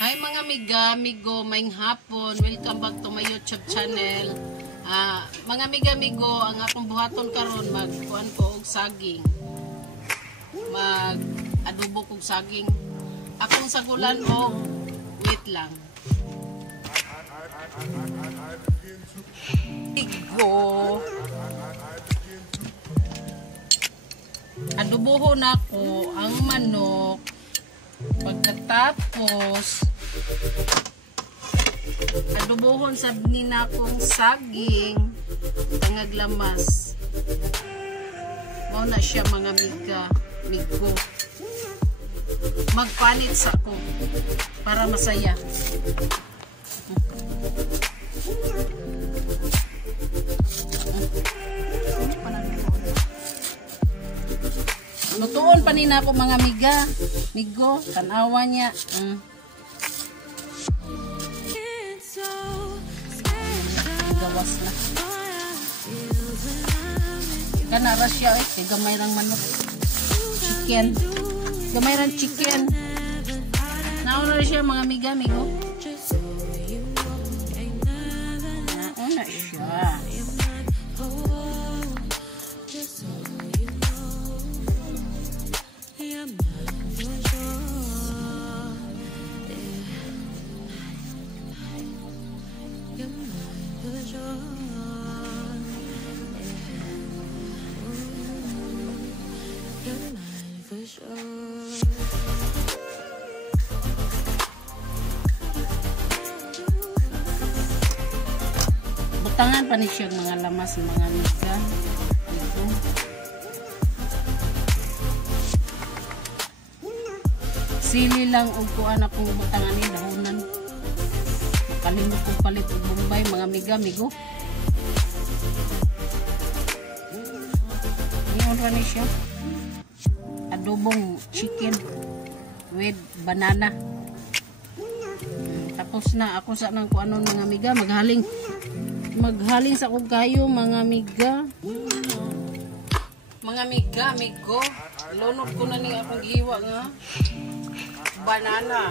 Hi mga amiga, amigo, maing hapon. Welcome back to my YouTube channel. Mga amiga, amigo, ang akong buhaton karon magkuan ko og saging. Mag-adobo kog saging. Akong sagulan og wait lang. Igo. Adobohon ako ang manok. Pagkatapos adobohon sa nina kong saging tangag lamas. Mao na siya mga migo. Magpanit sa ko para masaya. Lutuon pa nina ako mga migo, tanawa niya. Gawas na. Kanara siya gamay lang manok. Chicken. Gamay lang chicken. Nauna siya mga migo. Nauna siya. Butangan pa ni siya mga lamas mga miga. Ito. Sili lang og kuan akong butangan ni dahonan. Kalimot kong palit og Bombay mga migo. Ngayon pa ni siya. Adobong chicken with banana. Tapos na ako sa nang kuanon mga miga, maghaling sa kog kayo mga miga. Mga migo, lunod ko na ni akong giwa nga banana.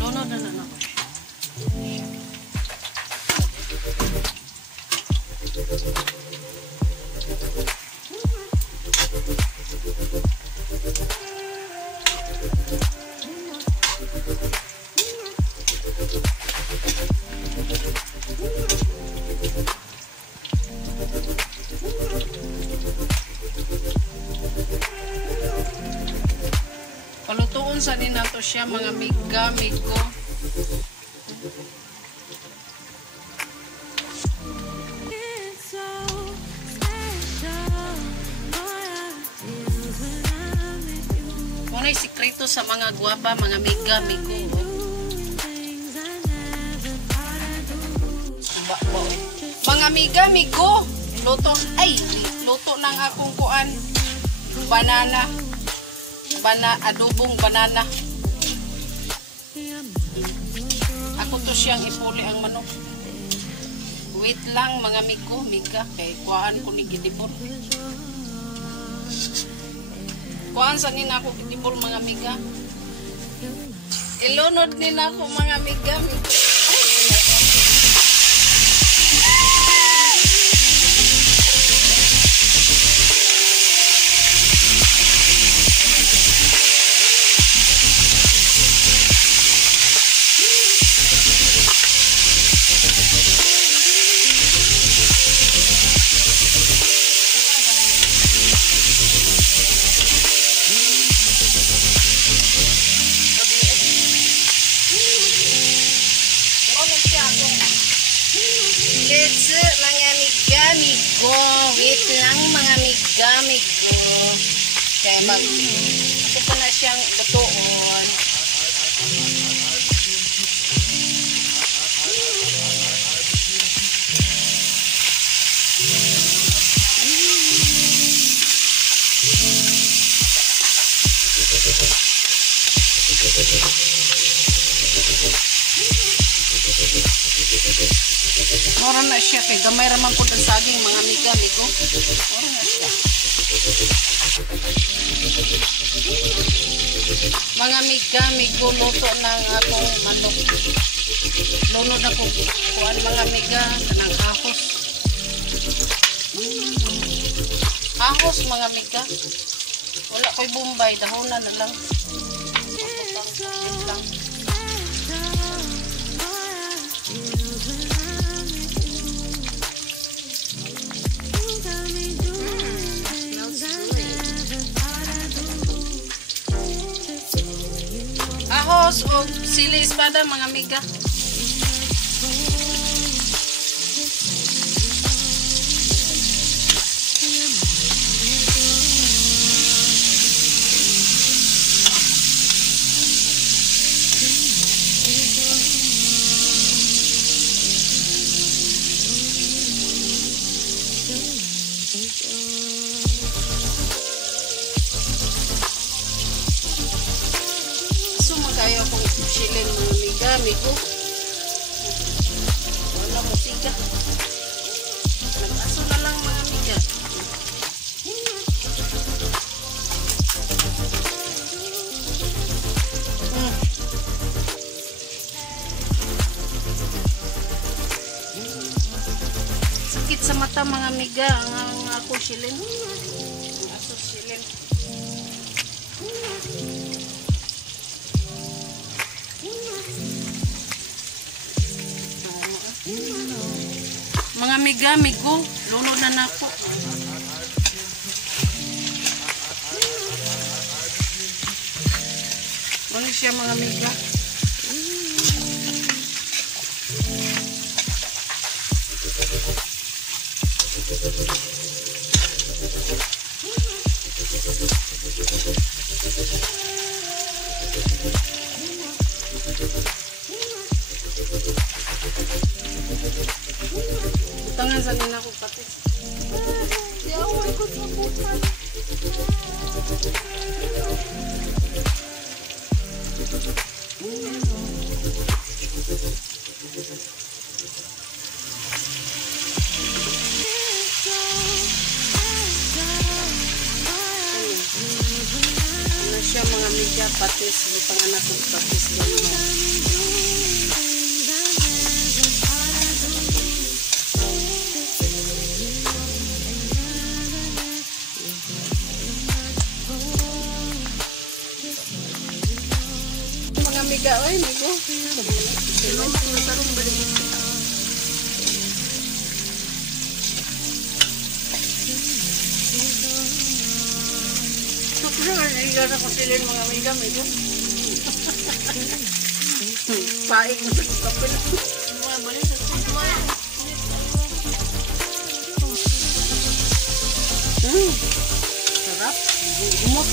Lunod na. Palutuon sa din nato siya mga migo. Muna'y sikreto sa mga guwapa mga migo. Mga migo, luto nang akong kuan banana. Adobong banana. Ako to siyang ipuli ang manok. Wait lang mga miga kay kuan ko ni gidibor. Kuan sa nina ako gidibor mga miga. Ilunod nina ako mga miga. Wait lang mga migo. Kaya ito pa na siyang lutuon. Mura na siya kay gamay raman po ng saging mga migo. Mura na siya. Mga amiga, migo, luto ng akong manok. Lunod ako kuan mga amiga, kanang ahos. Ahos mga amiga. Wala ko'y bombay, dahonan na lang. Yan lang. Ahos o sili espada mga amiga. Kaya kong silin mga amiga, amigo. Wala mo siga. Nag-aso na lang mga amiga. Sakit sa mata mga amiga ang ako silin. Ang aso silin. Mga amiga, migo, luno na nako. Ano siya mga amiga? Tangan sa nina ko patis. Di ako ikot sa bukan. Ano siya mga amiga, patis. Lutang anak ko patis doon. Amiga, oy, amigo. Silong tarong balik. Tukro, naiga na kusilin mga amiga, amigo. Paik mo sa kapil. Mga balik sa sumay. Sarap. Gumot.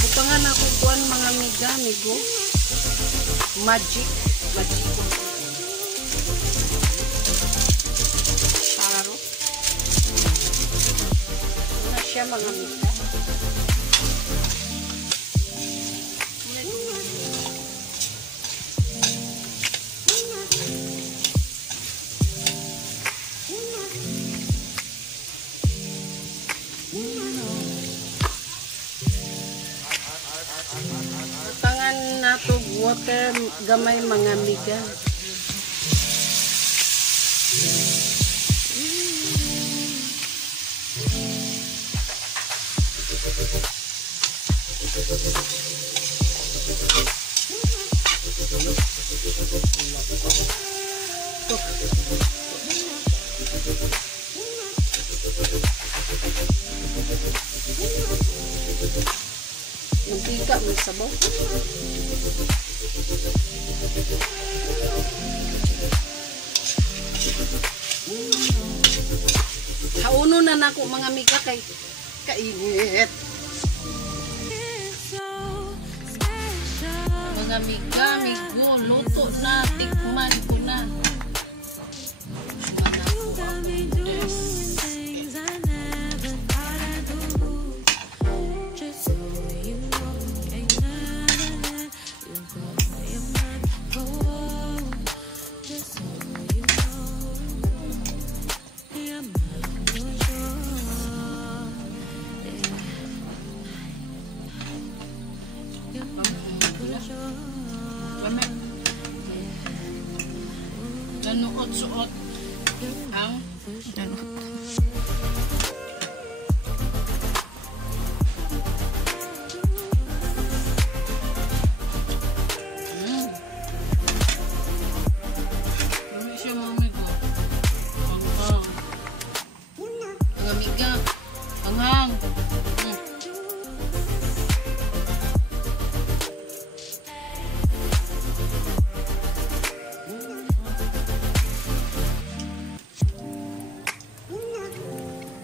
Butangan ako kuan mga amiga, amigo. Magic. Paro. Ano siya mga amiga? Butangan nato water gamay mga amiga. Mantika mo sabaw. Hauno na nako mga amiga kay kainit. Mga amiga, amigo, luto na, tikman ko na. suot-suot ang Dami siya mga amigo. Anghang. Ang amiga. Anghang.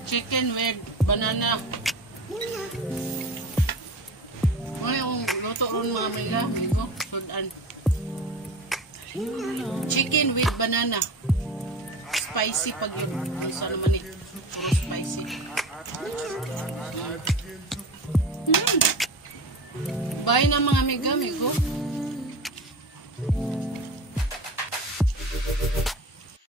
Chicken with banana. Ay, yung luto ron mga amigo. Sudan. Chicken with banana. Spicy pag yun. Kung saan naman eh. Puro spicy. Bye na mga amigo.